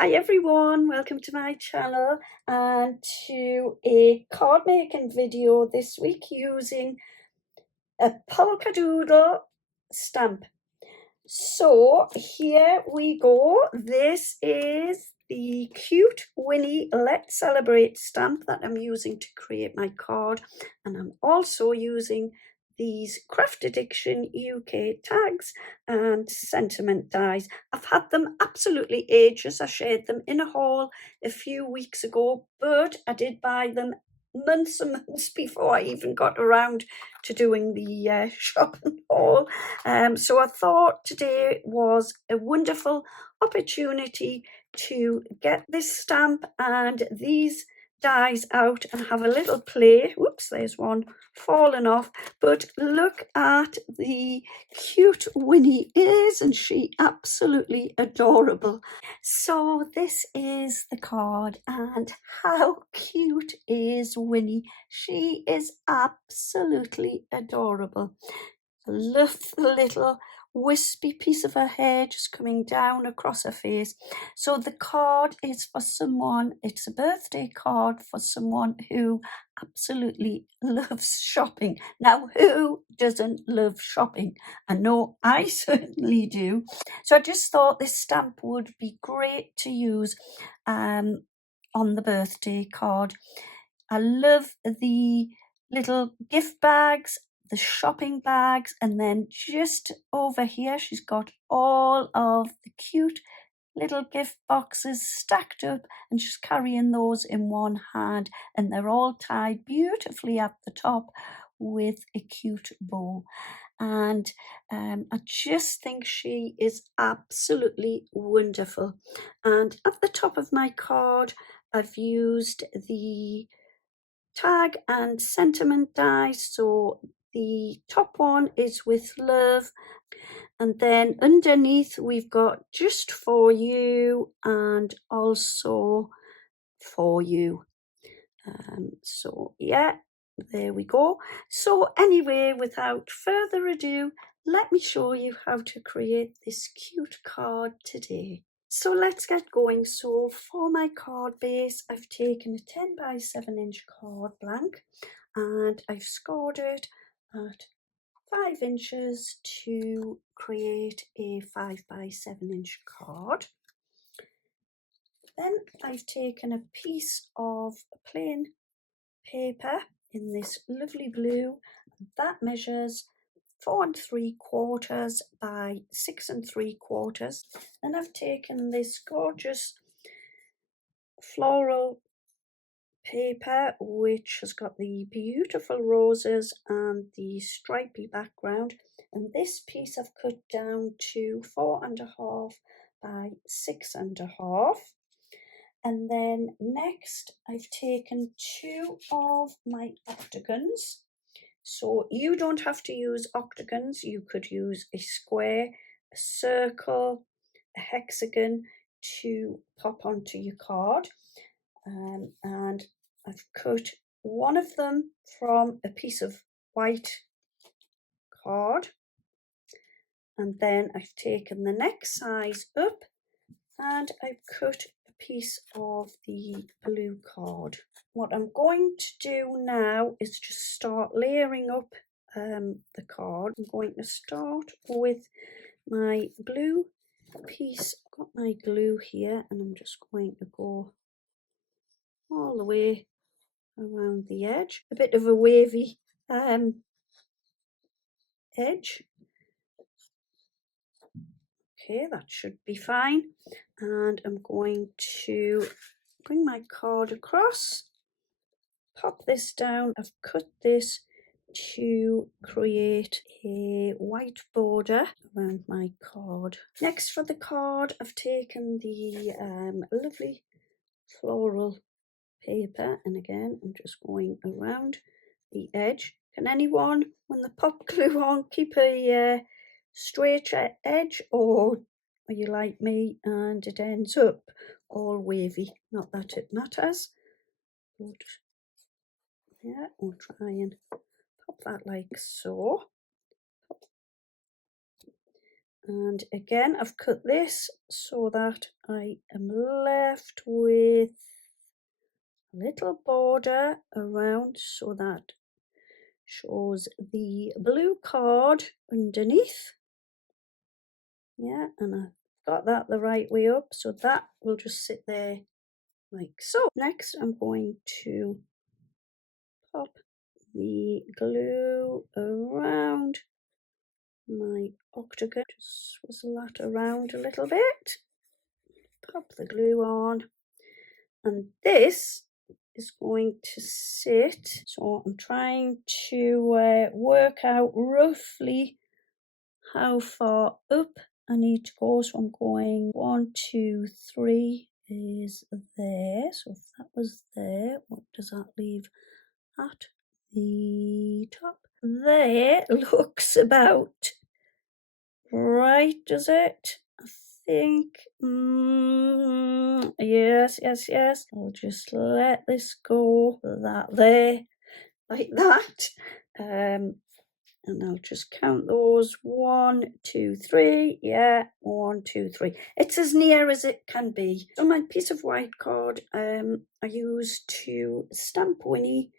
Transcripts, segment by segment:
Hi everyone, welcome to my channel and to a card making video this week using a Polkadoodle stamp. So here we go. This is the cute Winnie Let's Celebrate stamp that I'm using to create my card, and I'm also using these Craft Addiction UK tags and sentiment dies. I've had them absolutely ages. I shared them in a haul a few weeks ago, but I did buy them months and months before I even got around to doing the shopping haul. So I thought today was a wonderful opportunity to get this stamp and these dies out and have a little play. Whoops, there's one fallen off, but look at the cute Winnie. Isn't she absolutely adorable? So this is the card, and how cute is Winnie? She is absolutely adorable. I love the little wispy piece of her hair just coming down across her face. So the card is for someone, it's a birthday card for someone who absolutely loves shopping. Now, who doesn't love shopping? I know I certainly do. So I just thought this stamp would be great to use on the birthday card. I love the little gift bags, the shopping bags, and then just over here she's got all of the cute little gift boxes stacked up, and she's carrying those in one hand, and they're all tied beautifully at the top with a cute bow. And I just think she is absolutely wonderful. And at the top of my card I've used the tag and sentiment dies. So the top one is with love, and then underneath we've got just for you and also for you. So yeah, there we go. So anyway, without further ado, let me show you how to create this cute card today. So let's get going. So for my card base, I've taken a 10 by 7 inch card blank and I've scored it at 5 inches to create a 5 by 7 inch card. Then I've taken a piece of plain paper in this lovely blue that measures 4 3/4 by 6 3/4. And I've taken this gorgeous floral paper which has got the beautiful roses and the stripy background, and this piece I've cut down to 4 1/2 by 6 1/2. And then next I've taken 2 of my octagons. So you don't have to use octagons, you could use a square, a circle, a hexagon to pop onto your card. And I've cut one of them from a piece of white card, and then I've taken the next size up and I've cut a piece of the blue card. What I'm going to do now is just start layering up the card. I'm going to start with my blue piece. I've got my glue here and I'm just going to go all the way around the edge. A bit of a wavy edge. Okay, that should be fine. And I'm going to bring my card across, pop this down. I've cut this to create a white border around my card. Next for the card, I've taken the lovely floral paper, and again I'm just going around the edge. Can anyone, when the pop glue on, keep a straight edge, or are you like me and it ends up all wavy? Not that it matters, but yeah, we'll try and pop that like so. And again, I've cut this so that I am left with a little border around, so that shows the blue card underneath. Yeah, and I've got that the right way up, so that will just sit there like so. Next, I'm going to pop the glue around my octagon. Just swizzle that around a little bit. Pop the glue on. And this is going to sit. So I'm trying to work out roughly how far up I need to go. So I'm going 1, 2, 3 is there. So if that was there, what does that leave at the top? There looks about right, does it? I think, yes. I'll just let this go that there, like that. And I'll just count those. 1, 2, 3. Yeah, 1, 2, 3. It's as near as it can be. So my piece of white card, I used to stamp Winnie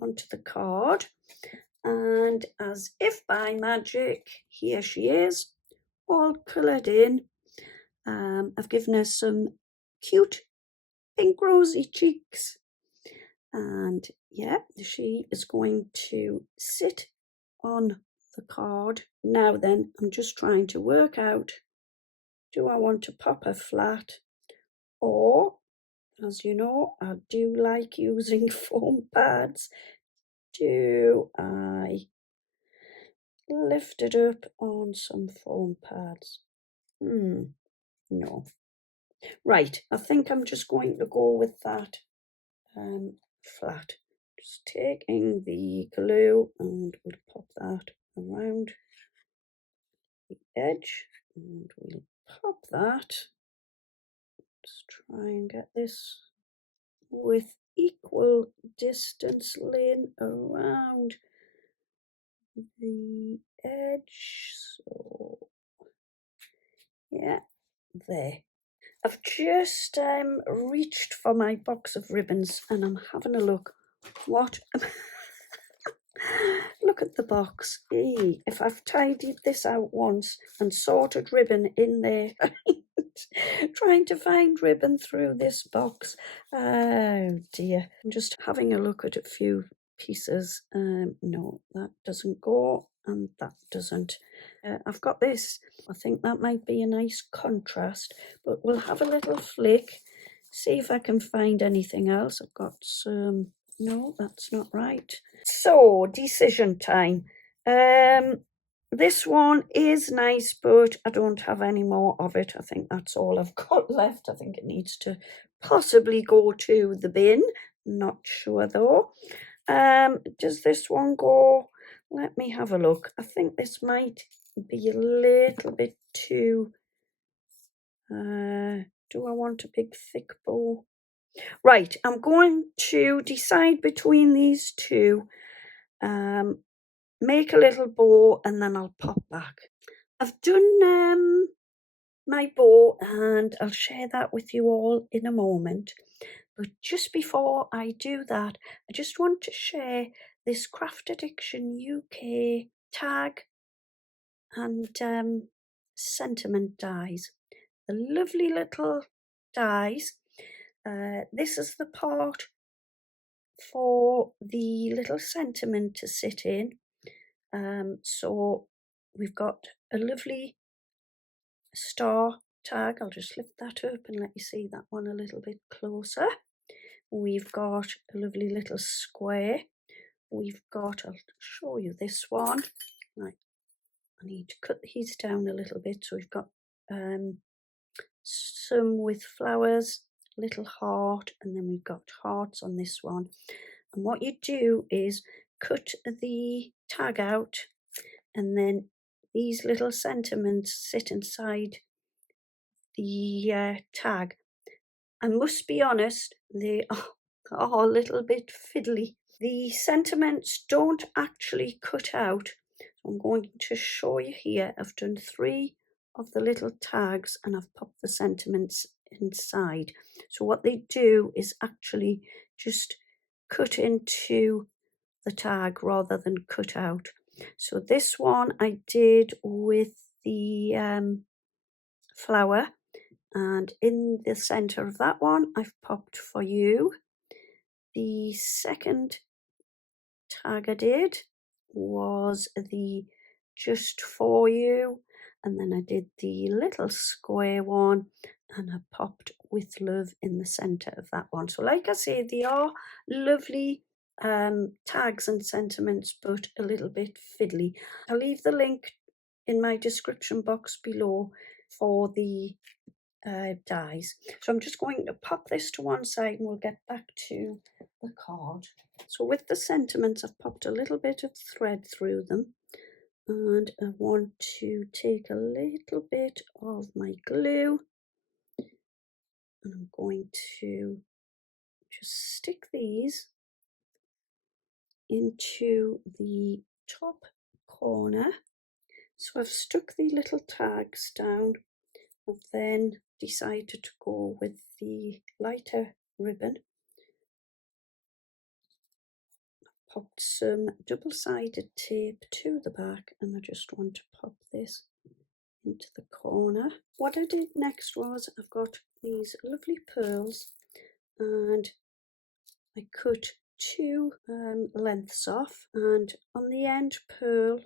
onto the card. And as if by magic, here she is, all coloured in. I've given her some cute pink rosy cheeks. And yeah, she is going to sit on the card. Now then, I'm just trying to work out, do I want to pop her flat, or, as you know, I do like using foam pads. Do I lift it up on some foam pads? No. Right, I think I'm just going to go with that flat. Just taking the glue and we'll pop that around the edge and we'll pop that. Just try and get this with equal distance, Lynn, around the edge. So yeah, there. I've just reached for my box of ribbons and I'm having a look. What? Look at the box. If I've tidied this out once and sorted ribbon in there, trying to find ribbon through this box. Oh dear. I'm just having a look at a few pieces. No, that doesn't go and that doesn't. I've got this. I think that might be a nice contrast, but we'll have a little flick, see if I can find anything else. I've got some, no, that's not right. So, decision time. This one is nice, but I don't have any more of it. I think that's all I've got left. I think it needs to possibly go to the bin. Not sure though. Does this one go? Let me have a look. I think this might be a little bit too... do I want a big thick bow? Right, I'm going to decide between these two. Make a little bow and then I'll pop back. I've done my bow and I'll share that with you all in a moment. But just before I do that, I just want to share this Craft Addiction UK tag and sentiment dies. The lovely little dies. This is the part for the little sentiment to sit in. So we've got a lovely star tag. I'll just lift that up and let you see that one a little bit closer. We've got a lovely little square. We've got, I'll show you this one. Right, I need to cut these down a little bit. So we've got some with flowers, little heart, and then we've got hearts on this one. And what you do is cut the tag out, and then these little sentiments sit inside the tag. I must be honest, they are a little bit fiddly. The sentiments don't actually cut out. I'm going to show you here. I've done 3 of the little tags and I've popped the sentiments inside. So what they do is actually just cut into the tag rather than cut out. So this one I did with the flower, and in the center of that one I've popped for you. The second tag I did was the just for you, and then I did the little square one and I popped with love in the center of that one. So like I say, they are lovely tags and sentiments, but a little bit fiddly. I'll leave the link in my description box below for the dies. So I'm just going to pop this to one side and we'll get back to the card. So with the sentiments, I've popped a little bit of thread through them, and I want to take a little bit of my glue and I'm going to just stick these into the top corner. So I've stuck the little tags down. I've then decided to go with the lighter ribbon. Popped some double-sided tape to the back and I just want to pop this into the corner. What I did next was I've got these lovely pearls and I cut two lengths off, and on the end pearl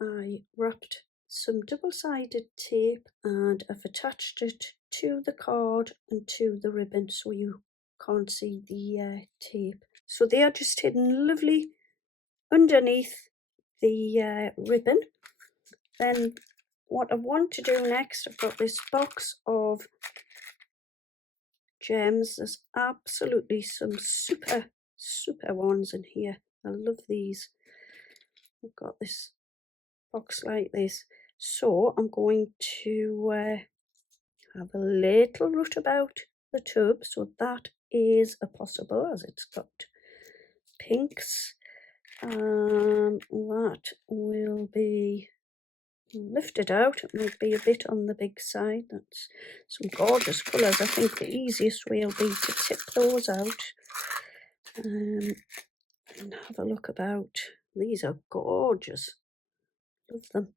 I wrapped some double-sided tape and I've attached it to the card and to the ribbon so you can't see the tape. So they are just hidden lovely underneath the ribbon. Then what I want to do next, I've got this box of gems. There's absolutely some super ones in here. I love these. I've got this box like this. So I'm going to have a little root about the tub. So that is a possible, as it's got pinks. That will be lifted out. It might be a bit on the big side. That's some gorgeous colours. I think the easiest way will be to tip those out and have a look about. These are gorgeous. Love them.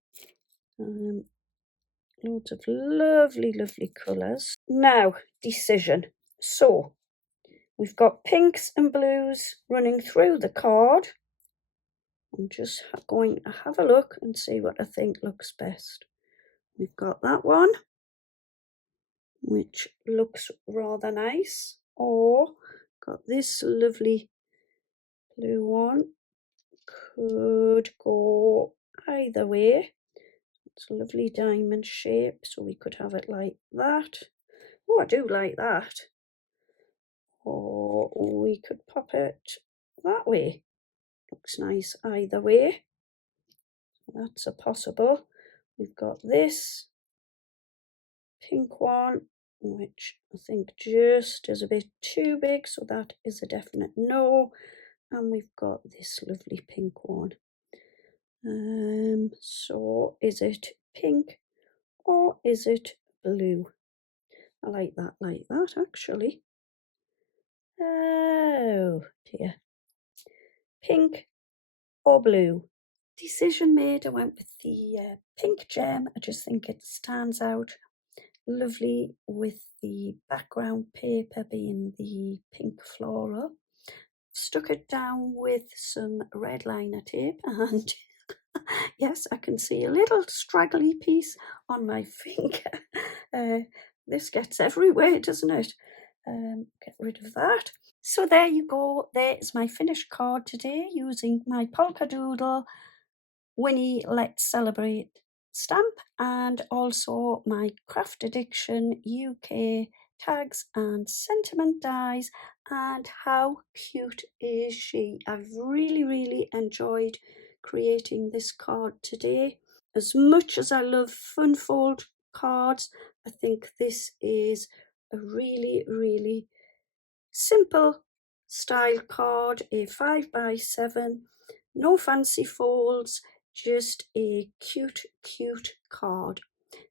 Loads of lovely colours. Now, decision. So we've got pinks and blues running through the card. I'm just going to have a look and see what I think looks best. We've got that one, which looks rather nice, or got this lovely blue one. Could go either way. It's a lovely diamond shape, so we could have it like that. Oh, I do like that. Or we could pop it that way. Looks nice either way. That's a possible. We've got this pink one, which I think just is a bit too big, so that is a definite no. And we've got this lovely pink one. So is it pink or is it blue? I like that actually. Oh dear. Pink or blue? Decision made. I went with the pink gem. I just think it stands out lovely with the background paper being the pink floral. Stuck it down with some red liner tape and yes, I can see a little straggly piece on my finger. This gets everywhere, doesn't it? Get rid of that. So there you go. There's my finished card today using my Polkadoodle Winnie Let's Celebrate stamp and also my Craft Addiction UK tags and sentiment dies. And how cute is she? I've really enjoyed creating this card today. As much as I love fun fold cards, I think this is a really simple style card, a 5x7, no fancy folds, just a cute card.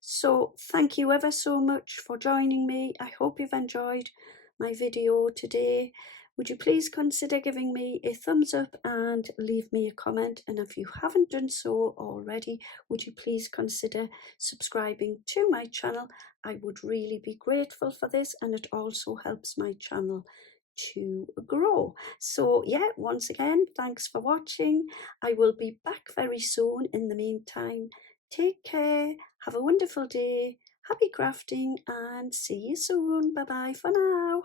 So thank you ever so much for joining me. I hope you've enjoyed my video today. Would you please consider giving me a thumbs up and leave me a comment? And if you haven't done so already, would you please consider subscribing to my channel? I would really be grateful for this, and it also helps my channel to grow. So yeah, once again, thanks for watching. I will be back very soon. In the meantime, take care, have a wonderful day, happy crafting, and see you soon. Bye bye for now.